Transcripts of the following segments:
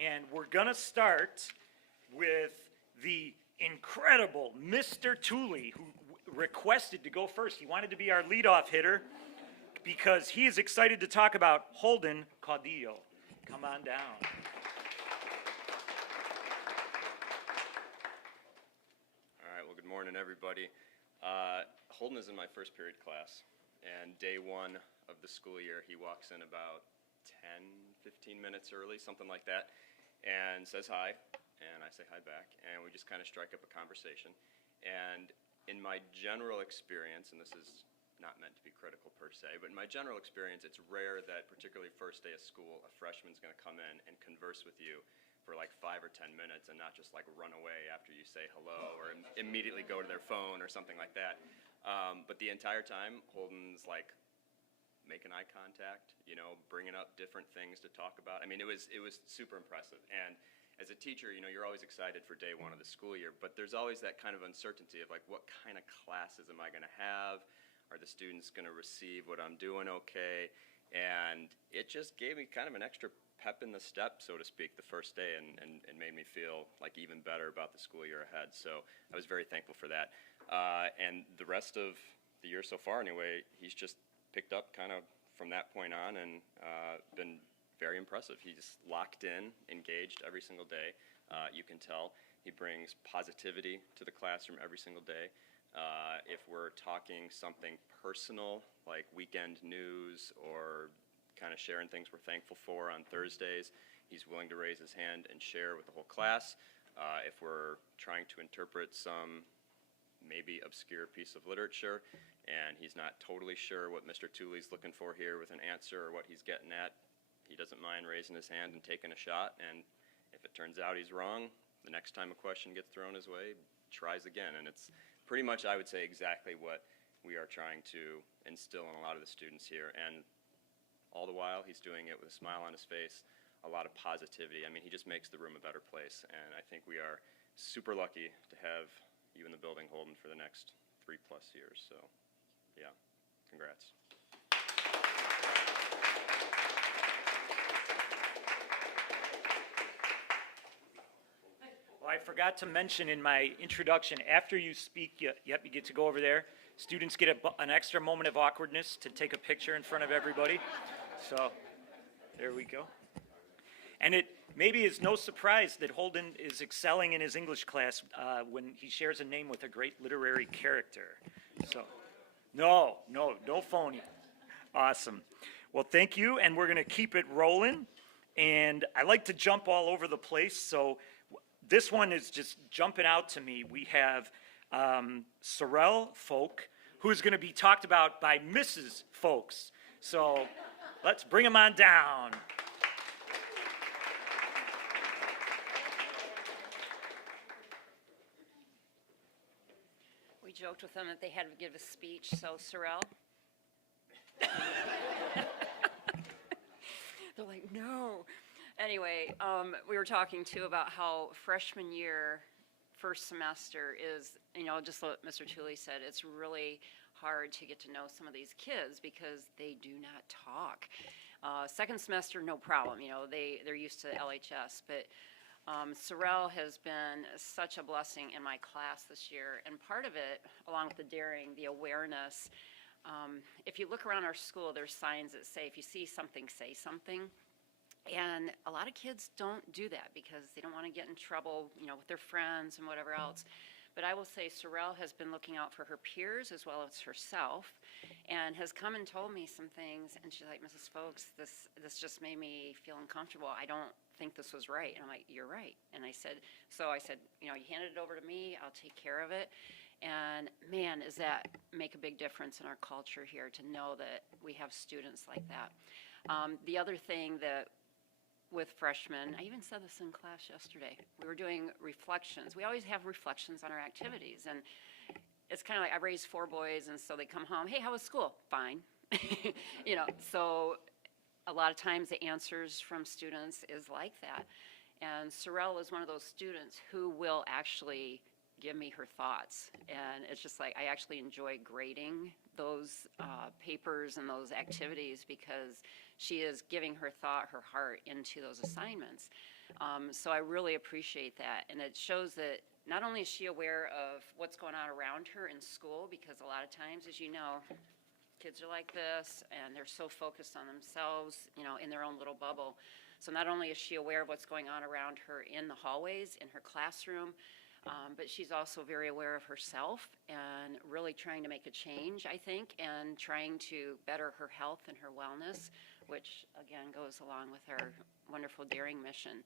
And we're going to start with the incredible Mr. Thule, who requested to go first. He wanted to be our leadoff hitter because he is excited to talk about Holden Caudillo. Come on down. All right, well, good morning, everybody. Holden is in my first period class, and day one of the school year, he walks in about 10, 15 minutes early, something like that, and says hi, and I say hi back, and we just kind of strike up a conversation. And in my general experience, and this is not meant to be critical per se, but in my general experience, it's rare that, particularly first day of school, a freshman's going to come in and converse with you for like 5 or 10 minutes and not just like run away after you say hello or immediately go to their phone or something like that. But the entire time, Holden's like making eye contact, you know, bringing up different things to talk about. I mean, it was super impressive. And as a teacher, you know, you're always excited for day one of the school year, but there's always that kind of uncertainty of like, what kind of classes am I going to have? Are the students going to receive what I'm doing okay? And it just gave me kind of an extra pep in the step, so to speak, the first day, and made me feel like even better about the school year ahead. So I was very thankful for that. And the rest of the year so far, anyway, he's just picked up kind of from that point on and been very impressive. He's locked in, engaged every single day. You can tell he brings positivity to the classroom every single day. If we're talking something personal, like weekend news or kind of sharing things we're thankful for on Thursdays, he's willing to raise his hand and share with the whole class. If we're trying to interpret some maybe obscure piece of literature and he's not totally sure what Mr. Thule's looking for here with an answer or what he's getting at, he doesn't mind raising his hand and taking a shot. And if it turns out he's wrong, the next time a question gets thrown his way, tries again. And it's pretty much, I would say, exactly what we are trying to instill in a lot of the students here. And all the while, he's doing it with a smile on his face, a lot of positivity. I mean, he just makes the room a better place. And I think we are super lucky to have you in the building, Holden, for the next 3+ years. So, yeah, congrats. Well, I forgot to mention in my introduction, after you speak, you get to go over there. Students get an extra moment of awkwardness to take a picture in front of everybody. So there we go. And it maybe is no surprise that Holden is excelling in his English class when he shares a name with a great literary character. So no phony. Awesome. Well, thank you, and we're going to keep it rolling. And I like to jump all over the place, so this one is just jumping out to me. We have Sorrel Folk, who's going to be talked about by Mrs. Folks. So let's bring him on down. We joked with them that they had to give a speech, so Sorrel. They're like, no. Anyway, we were talking too about how freshman year, first semester is, you know, just what Mr. Thule said, it's really hard to get to know some of these kids because they do not talk. Second semester, no problem, you know, they're used to LHS, but Sorrel has been such a blessing in my class this year, and part of it, along with the daring, the awareness, if you look around our school, there's signs that say, if you see something, say something. And a lot of kids don't do that because they don't want to get in trouble, you know, with their friends and whatever else. But I will say Sorrel has been looking out for her peers as well as herself, and has come and told me some things, and she's like, Mrs. Folks, this just made me feel uncomfortable. I don't think this was right. And I'm like, you're right. And I said, you know, you handed it over to me, I'll take care of it. And man, does that make a big difference in our culture here to know that we have students like that. The other thing that with freshmen, I even said this in class yesterday, we were doing reflections. We always have reflections on our activities, and it's kind of like I raised 4 boys, and so they come home, hey, how was school? Fine. You know, so a lot of times the answers from students is like that. And Sorrel is one of those students who will actually give me her thoughts, and it's just like I actually enjoy grading those papers and those activities because she is giving her thought, her heart into those assignments. So I really appreciate that. And it shows that not only is she aware of what's going on around her in school, because a lot of times, as you know, kids are like this and they're so focused on themselves, you know, in their own little bubble. So not only is she aware of what's going on around her in the hallways, in her classroom, but she's also very aware of herself and really trying to make a change, I think, and trying to better her health and her wellness, which again goes along with our wonderful Daring mission.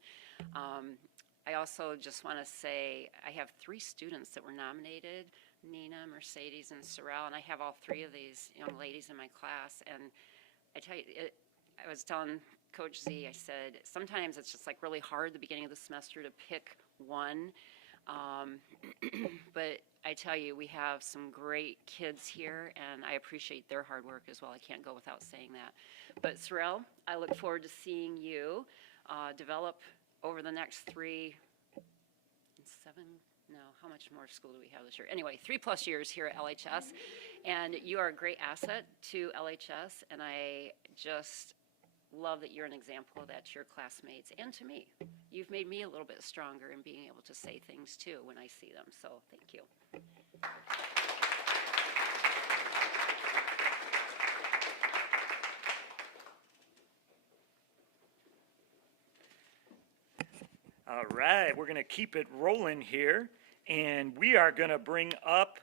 I also just want to say I have 3 students that were nominated, Nina, Mercedes, and Sorrel, and I have all 3 of these young ladies in my class. And I tell you, I was telling Coach Z, I said, sometimes it's just like really hard at the beginning of the semester to pick one. But I tell you, we have some great kids here, and I appreciate their hard work as well. I can't go without saying that. But Sorrel, I look forward to seeing you develop over the next 3, 7, no, how much more school do we have this year? Anyway, 3+ years here at LHS, and you are a great asset to LHS, and I just love that you're an example of that to your classmates and to me. You've made me a little bit stronger in being able to say things too when I see them, so thank you. All right, we're going to keep it rolling here, and we are going to bring up,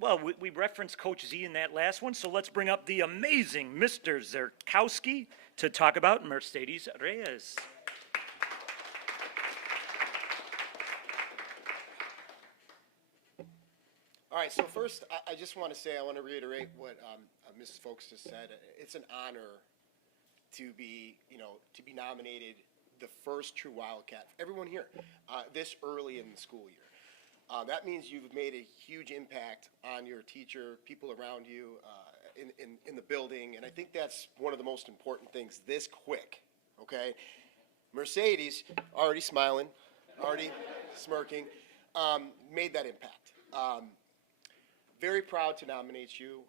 well, we referenced Coach Z in that last one, so let's bring up the amazing Mr. Zarkowski to talk about Mercedes Reyes. All right, so first, I just want to say, I want to reiterate what Mrs. Folks just said. It's an honor to be, to be nominated the first true Wildcat, everyone here, this early in the school year. That means you've made a huge impact on your teacher, people around you, in the building, and I think that's one of the most important things this quick, okay? Mercedes, already smiling, already smirking, made that impact. Very proud to nominate you.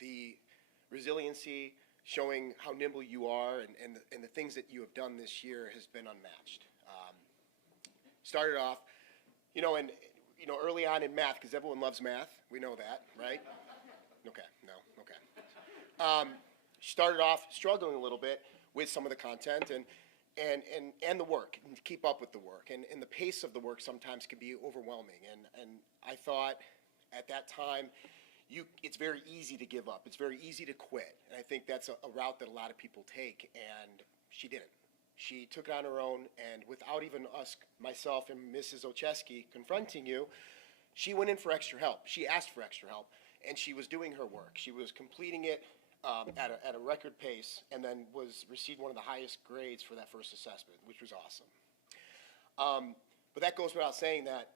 The resiliency, showing how nimble you are, and the things that you have done this year has been unmatched. Started off, early on in math, because everyone loves math. We know that, right? Okay, no, okay. Started off struggling a little bit with some of the content and the work, and to keep up with the work. And the pace of the work sometimes can be overwhelming. And I thought at that time, it's very easy to give up. It's very easy to quit. And I think that's a route that a lot of people take, and she didn't. She took it on her own, and without even myself and Mrs. Zarkowski confronting you, she went in for extra help. She asked for extra help, and she was doing her work. She was completing it at a record pace, and then received one of the highest grades for that first assessment, which was awesome. But that goes without saying that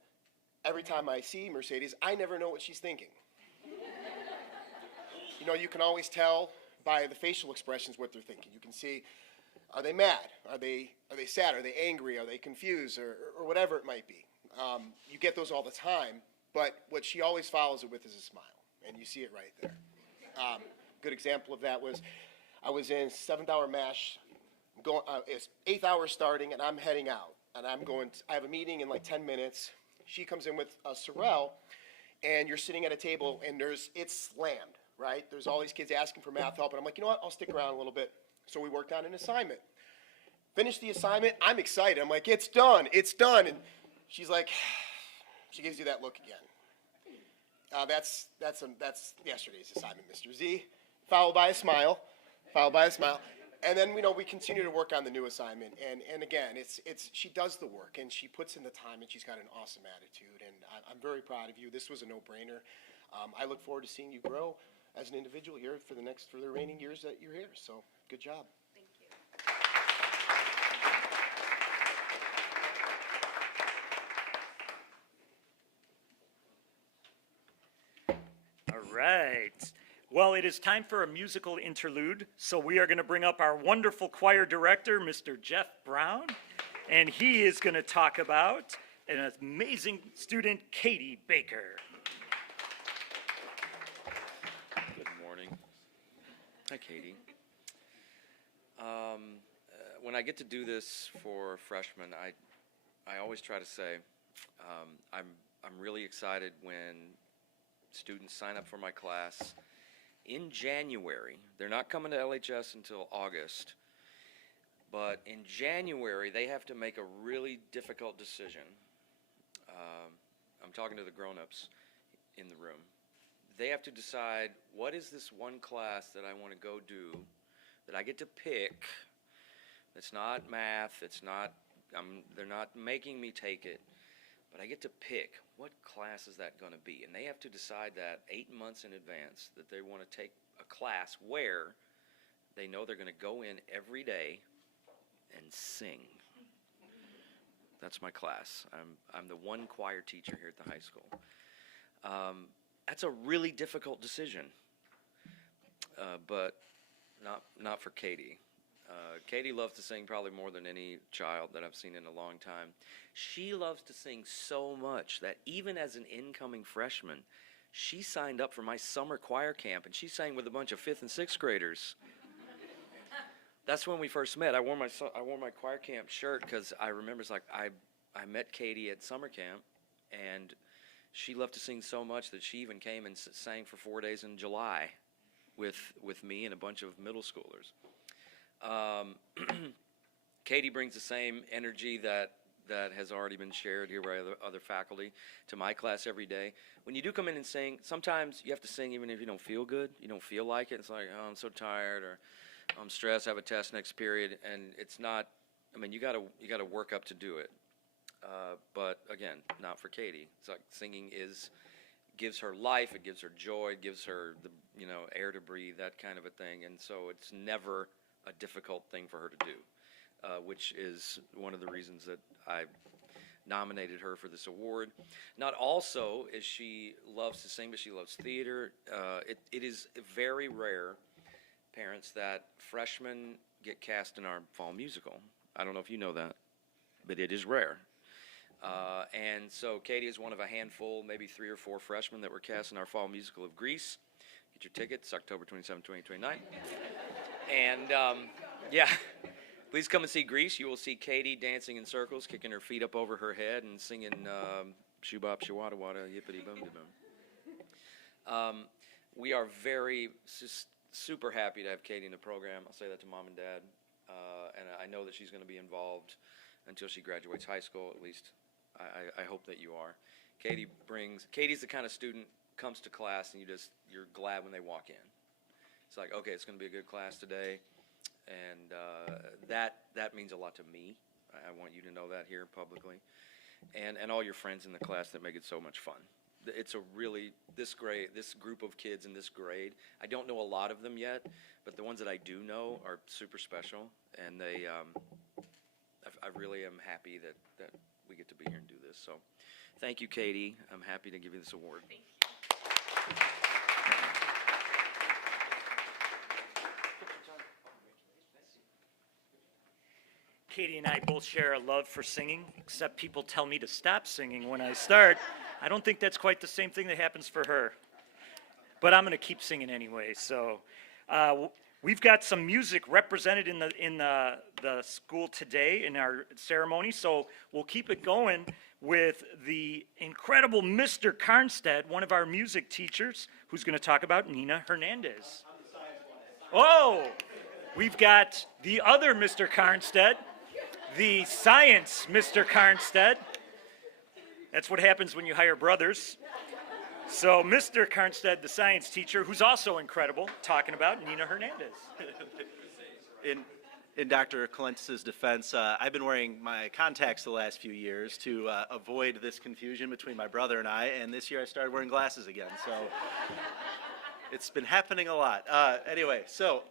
every time I see Mercedes, I never know what she's thinking. You can always tell by the facial expressions what they're thinking. You can see, are they mad? Are they sad? Are they angry? Are they confused? Or whatever it might be. You get those all the time, but what she always follows it with is a smile, and you see it right there. Good example of that was, I was in 7th hour MASH, it's 8th hour starting, and I'm heading out, and I have a meeting in like 10 minutes. She comes in with a Sorrel, and you're sitting at a table, and it's slammed, right? There's all these kids asking for math help, and I'm like, you know what, I'll stick around a little bit. So we worked on an assignment. Finished the assignment, I'm excited. I'm like, it's done. And she's like, she gives you that look again. That's yesterday's assignment, Mr. Z, followed by a smile. And then, we continue to work on the new assignment. And again, she does the work, and she puts in the time, and she's got an awesome attitude. And I'm very proud of you. This was a no-brainer. I look forward to seeing you grow as an individual here for the remaining years that you're here. So, good job. Thank you. All right. Well, it is time for a musical interlude, so we are going to bring up our wonderful choir director, Mr. Jeff Brown, and he is going to talk about an amazing student, Katie Baker. Good morning. Hi, Katie. when I get to do this for freshmen, I always try to say, I'm really excited when students sign up for my class in January. They're not coming to LHS until August, but in January they have to make a really difficult decision. I'm talking to the grown-ups in the room. They have to decide, what is this one class that I want to go do that I get to pick? It's not math, they're not making me take it, but I get to pick what class is that going to be. And they have to decide that 8 months in advance, that they want to take a class where they know they're going to go in every day and sing. That's my class. I'm the one choir teacher here at the high school. That's a really difficult decision, but not for Katie. Katie loves to sing probably more than any child that I've seen in a long time. She loves to sing so much that even as an incoming freshman, she signed up for my summer choir camp, and she sang with a bunch of 5th and 6th graders. That's when we first met. I wore my choir camp shirt because I remember it's like I met Katie at summer camp, and she loved to sing so much that she even came and sang for 4 days in July with me and a bunch of middle schoolers. Katie brings the same energy that has already been shared here by other faculty to my class every day. When you do come in and sing, sometimes you have to sing even if you don't feel good, you don't feel like it. It's like, oh, I'm so tired, or I'm stressed, I have a test next period, and it's not, I mean, you gotta work up to do it. But again, not for Katie. It's like singing gives her life, it gives her joy, it gives her the air to breathe, that kind of a thing, and so it's never a difficult thing for her to do, which is one of the reasons that I nominated her for this award. Not also is she loves to sing, but she loves theater. It is very rare, parents, that freshmen get cast in our fall musical. I don't know if you know that, but it is rare. And so Katie is one of a handful, maybe 3 or 4 freshmen that were cast in our fall musical of Grease. Get your tickets, October 27, 2029. And, yeah, please come and see Grease. You will see Katie dancing in circles, kicking her feet up over her head and singing Shoo-bop, shoo-wada, wada, yippity-bum-de-bum. We are just super happy to have Katie in the program. I'll say that to Mom and Dad. And I know that she's going to be involved until she graduates high school, at least. I hope that you are. Katie's the kind of student comes to class and you're glad when they walk in. It's like, okay, it's going to be a good class today, and that means a lot to me. I want you to know that here publicly, and all your friends in the class that make it so much fun. It's this group of kids in this grade, I don't know a lot of them yet, but the ones that I do know are super special, and I really am happy that we get to be here and do this. So thank you, Katie. I'm happy to give you this award. Thank you. Katie and I both share a love for singing, except people tell me to stop singing when I start. I don't think that's quite the same thing that happens for her. But I'm going to keep singing anyway. So we've got some music represented in the school today in our ceremony. So we'll keep it going with the incredible Mr. Carnstead, one of our music teachers, who's going to talk about Nina Hernandez. Oh, we've got the other Mr. Carnstead, the science Mr. Carnstead. That's what happens when you hire brothers. So Mr. Carnstead, the science teacher, who's also incredible, talking about Nina Hernandez. In Dr. Calentis' defense, I've been wearing my contacts the last few years to avoid this confusion between my brother and I, and this year I started wearing glasses again, so it's been happening a lot. Anyway, so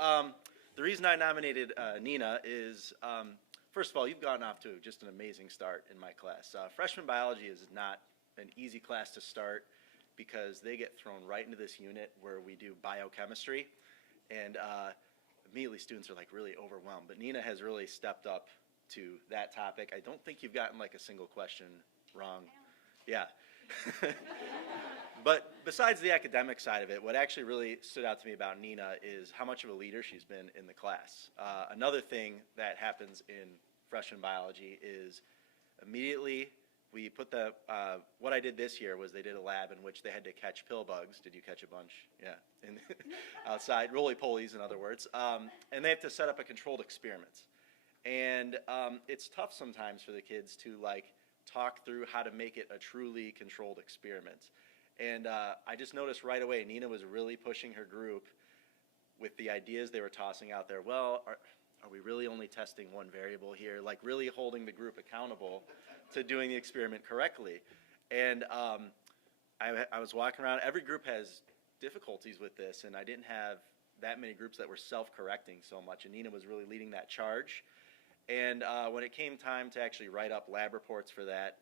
the reason I nominated Nina is, first of all, you've gotten off to just an amazing start in my class. Freshman biology is not an easy class to start because they get thrown right into this unit where we do biochemistry, and immediately students are like really overwhelmed. But Nina has really stepped up to that topic. I don't think you've gotten like a single question wrong. Yeah. But besides the academic side of it, what actually really stood out to me about Nina is how much of a leader she's been in the class. Another thing that happens in freshman biology is immediately we put what I did this year was they did a lab in which they had to catch pill bugs. Did you catch a bunch? Yeah. Outside, roly-polies in other words. And they have to set up a controlled experiment. And it's tough sometimes for the kids to talk through how to make it a truly controlled experiment. And I just noticed right away Nina was really pushing her group with the ideas they were tossing out there. Well, are we really only testing one variable here? Really holding the group accountable to doing the experiment correctly. And I was walking around. Every group has difficulties with this, and I didn't have that many groups that were self-correcting so much. And Nina was really leading that charge. And when it came time to actually write up lab reports for that,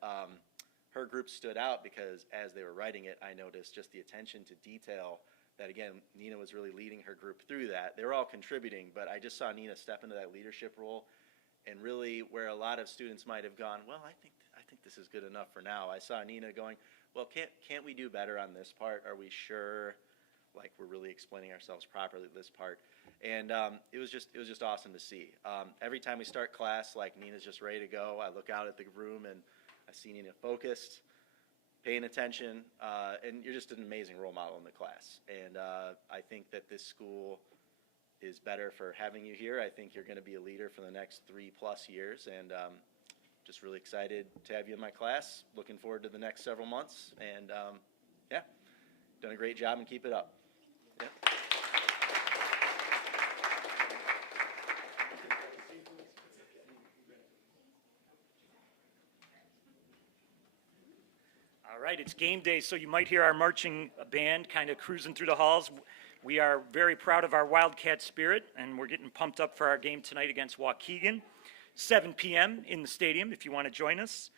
her group stood out because as they were writing it, I noticed just the attention to detail that, again, Nina was really leading her group through that. They were all contributing, but I just saw Nina step into that leadership role, and really where a lot of students might have gone, well, I think this is good enough for now. I saw Nina going, well, can't we do better on this part? Are we sure we're really explaining ourselves properly this part? And it was just awesome to see. Every time we start class, Nina's just ready to go. I look out at the room and I see Nina focused, paying attention, and you're just an amazing role model in the class. And I think that this school is better for having you here. I think you're going to be a leader for the next 3+ years, and just really excited to have you in my class. Looking forward to the next several months, and yeah, done a great job, and keep it up. Yeah. All right, it's game day, so you might hear our marching band kind of cruising through the halls. We are very proud of our Wildcat spirit, and we're getting pumped up for our game tonight against Waukegan. 7 p.m. in the stadium if you want to join us.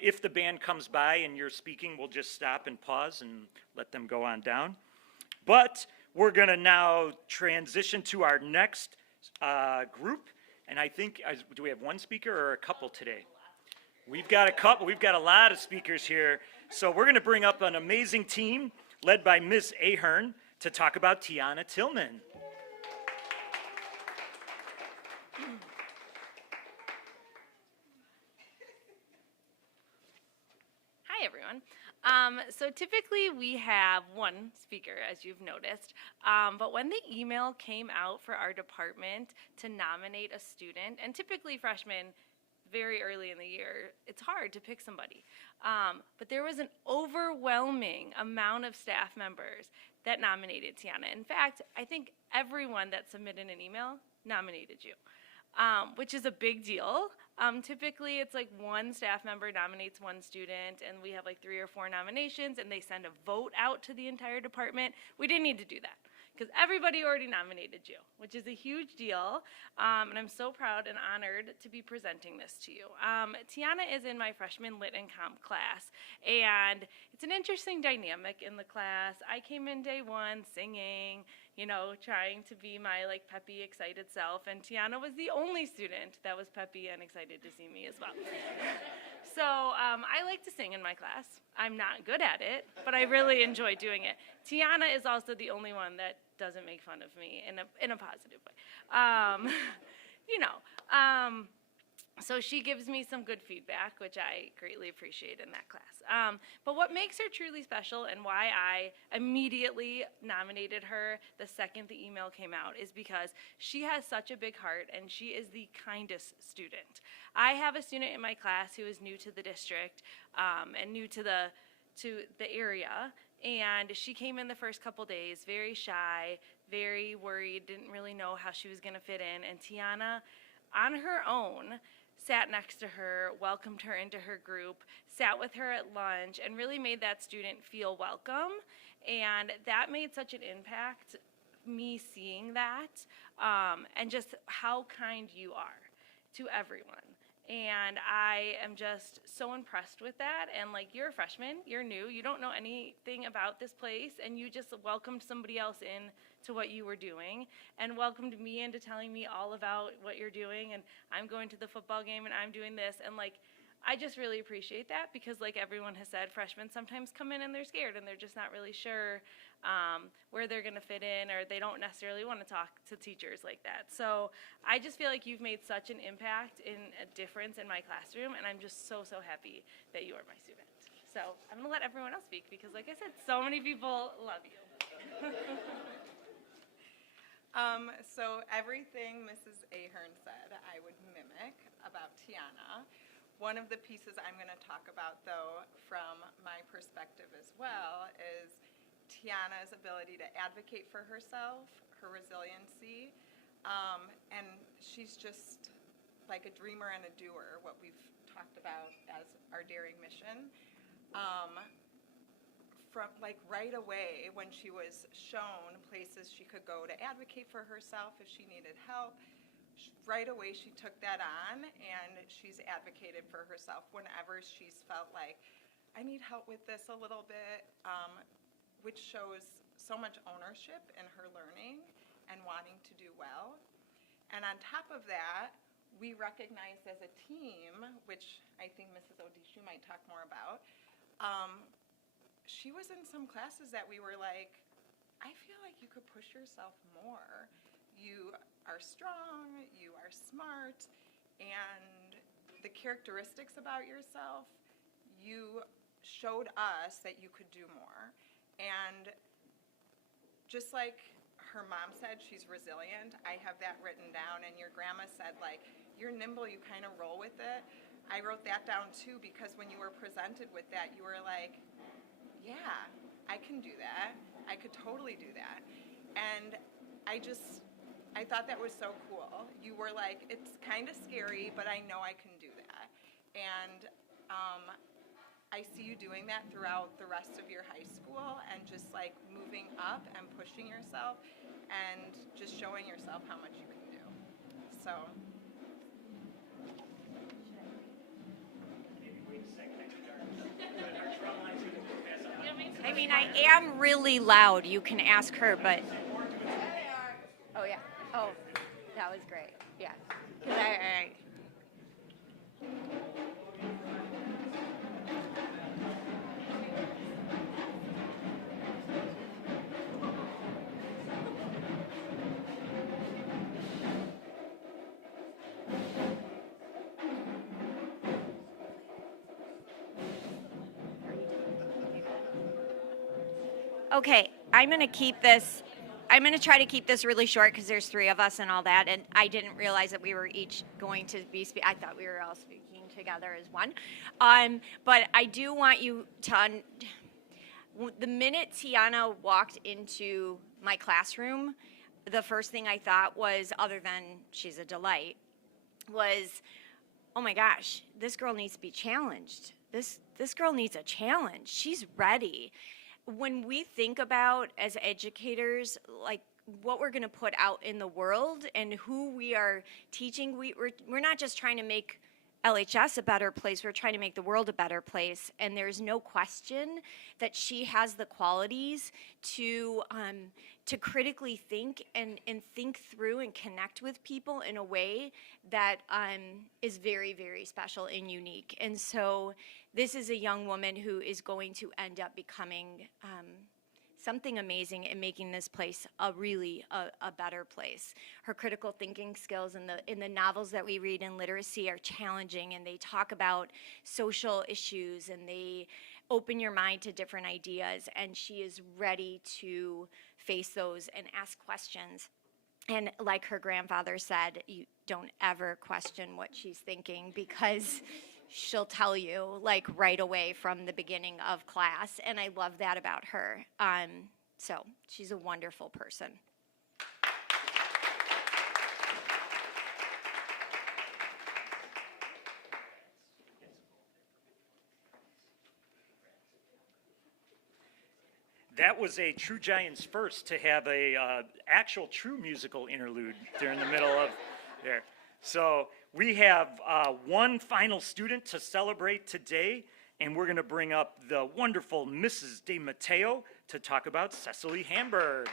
If the band comes by and you're speaking, we'll just stop and pause and let them go on down. But we're going to now transition to our next group, and I think, do we have one speaker or a couple today? We've got a couple. We've got a lot of speakers here. So we're going to bring up an amazing team led by Ms. Ahern to talk about Tiana Tillman. Hi, everyone. So typically we have one speaker, as you've noticed, but when the email came out for our department to nominate a student, and typically freshmen very early in the year, it's hard to pick somebody. But there was an overwhelming amount of staff members that nominated Tiana. In fact, I think everyone that submitted an email nominated you, which is a big deal. Typically, it's one staff member nominates one student, and we have 3 or 4 nominations, and they send a vote out to the entire department. We didn't need to do that, because everybody already nominated you, which is a huge deal, and I'm so proud and honored to be presenting this to you. Tiana is in my freshman Lit and Comp class, and it's an interesting dynamic in the class. I came in day one singing, trying to be my peppy, excited self, and Tiana was the only student that was peppy and excited to see me as well. So I like to sing in my class. I'm not good at it, but I really enjoy doing it. Tiana is also the only one that doesn't make fun of me in a positive way. So she gives me some good feedback, which I greatly appreciate in that class. But what makes her truly special and why I immediately nominated her the second the email came out is because she has such a big heart and she is the kindest student. I have a student in my class who is new to the district and new to the area, and she came in the first couple days very shy, very worried, didn't really know how she was going to fit in, and Tiana, on her own, sat next to her, welcomed her into her group, sat with her at lunch, and really made that student feel welcome. And that made such an impact, me seeing that, and just how kind you are to everyone. And I am just so impressed with that. And you're a freshman, you're new, you don't know anything about this place, and you just welcomed somebody else in to what you were doing and welcomed me into telling me all about what you're doing, and I'm going to the football game and I'm doing this, and I just really appreciate that because, like everyone has said, freshmen sometimes come in and they're scared and they're just not really sure where they're going to fit in, or they don't necessarily want to talk to teachers like that. So I just feel like you've made such an impact in a difference in my classroom, and I'm just so, so happy that you are my student. So I'm going to let everyone else speak because, like I said, so many people love you. So everything Mrs. Ahern said, I would mimic about Tiana. One of the pieces I'm going to talk about, though, from my perspective as well, is Tiana's ability to advocate for herself, her resiliency, and she's just like a dreamer and a doer, what we've talked about as our daring mission. From like right away when she was shown places she could go to advocate for herself if she needed help, right away she took that on and she's advocated for herself whenever she's felt like, I need help with this a little bit, which shows so much ownership in her learning and wanting to do well. And on top of that, we recognized as a team, which I think Mrs. Odishu might talk more about, she was in some classes that we were like, I feel like you could push yourself more. You are strong, you are smart, and the characteristics about yourself, you showed us that you could do more. And just like her mom said, she's resilient. I have that written down, and your grandma said, like, you're nimble, you kind of roll with it. I wrote that down too because when you were presented with that, you were like, yeah, I can do that. I could totally do that. And I thought that was so cool. You were like, it's kind of scary, but I know I can do that. And I see you doing that throughout the rest of your high school and just like moving up and pushing yourself and just showing yourself how much you can do. So. I mean, I am really loud. You can ask her, but. Oh, yeah. Oh, that was great. Yeah. 'Cause Okay, I'm going to try to keep this really short because there's 3 of us and all that, and I didn't realize that we were each going to be I thought we were all speaking together as one. But I do want you to the minute Tiana walked into my classroom, the first thing I thought was, other than she's a delight, was, oh my gosh, this girl needs to be challenged. This girl needs a challenge. She's ready. When we think about, as educators, like what we're going to put out in the world and who we are teaching, we're not just trying to make LHS a better place, we're trying to make the world a better place. And there's no question that she has the qualities to critically think and think through and connect with people in a way that is very, very special and unique. And so this is a young woman who is going to end up becoming something amazing and making this place a better place. Her critical thinking skills in the novels that we read in literacy are challenging, and they talk about social issues and they open your mind to different ideas, and she is ready to face those and ask questions. And like her grandfather said, you don't ever question what she's thinking because she'll tell you like right away from the beginning of class, and I love that about her. So she's a wonderful person. That was a True Giants first to have a actual true musical interlude during the middle of there. So we have one final student to celebrate today, and we're going to bring up the wonderful Mrs. De Matteo to talk about Cecily Hamburg.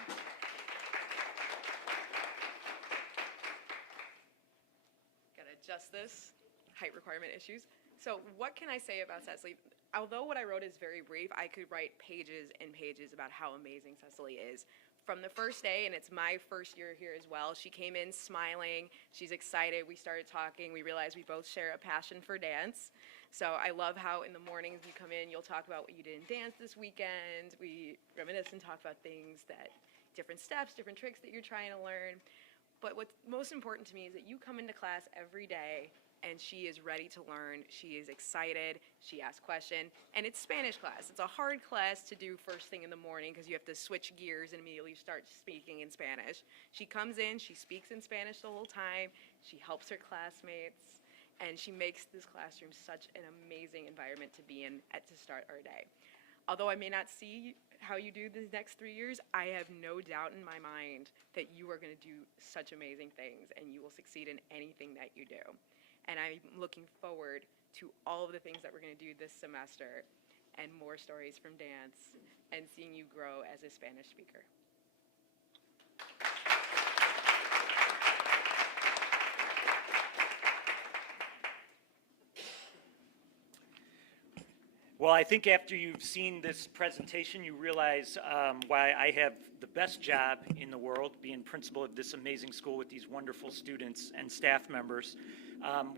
Gotta adjust this, height requirement issues. So what can I say about Cecily? Although what I wrote is very brief, I could write pages and pages about how amazing Cecily is. From the first day, and it's my first year here as well, she came in smiling, she's excited, we started talking, we realized we both share a passion for dance. So I love how in the mornings you come in, you'll talk about what you did in dance this weekend, we reminisce and talk about things that, different steps, different tricks that you're trying to learn. But what's most important to me is that you come into class every day and she is ready to learn, she is excited, she asks questions, and it's Spanish class. It's a hard class to do first thing in the morning because you have to switch gears and immediately start speaking in Spanish. She comes in, she speaks in Spanish the whole time, she helps her classmates, and she makes this classroom such an amazing environment to be in to start our day. Although I may not see how you do the next 3 years, I have no doubt in my mind that you are going to do such amazing things and you will succeed in anything that you do. And I'm looking forward to all of the things that we're going to do this semester and more stories from dance and seeing you grow as a Spanish speaker. Well, I think after you've seen this presentation, you realize why I have the best job in the world, being principal of this amazing school with these wonderful students and staff members.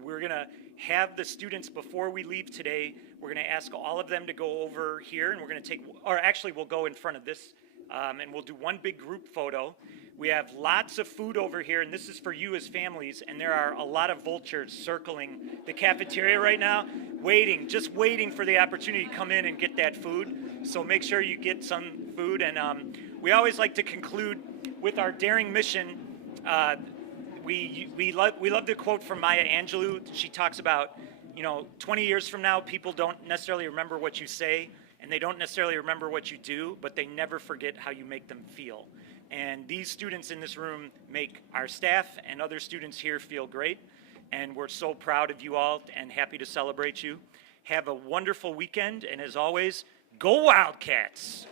We're going to have the students, before we leave today, we're going to ask all of them to go over here, and we're going to take, or actually we'll go in front of this, and we'll do one big group photo. We have lots of food over here, and this is for you as families, and there are a lot of vultures circling the cafeteria right now, just waiting for the opportunity to come in and get that food. So make sure you get some food, and we always like to conclude with our daring mission. We love the quote from Maya Angelou. She talks about, 20 years from now, people don't necessarily remember what you say, and they don't necessarily remember what you do, but they never forget how you make them feel. And these students in this room make our staff and other students here feel great, and we're so proud of you all and happy to celebrate you. Have a wonderful weekend, and as always, go Wildcats!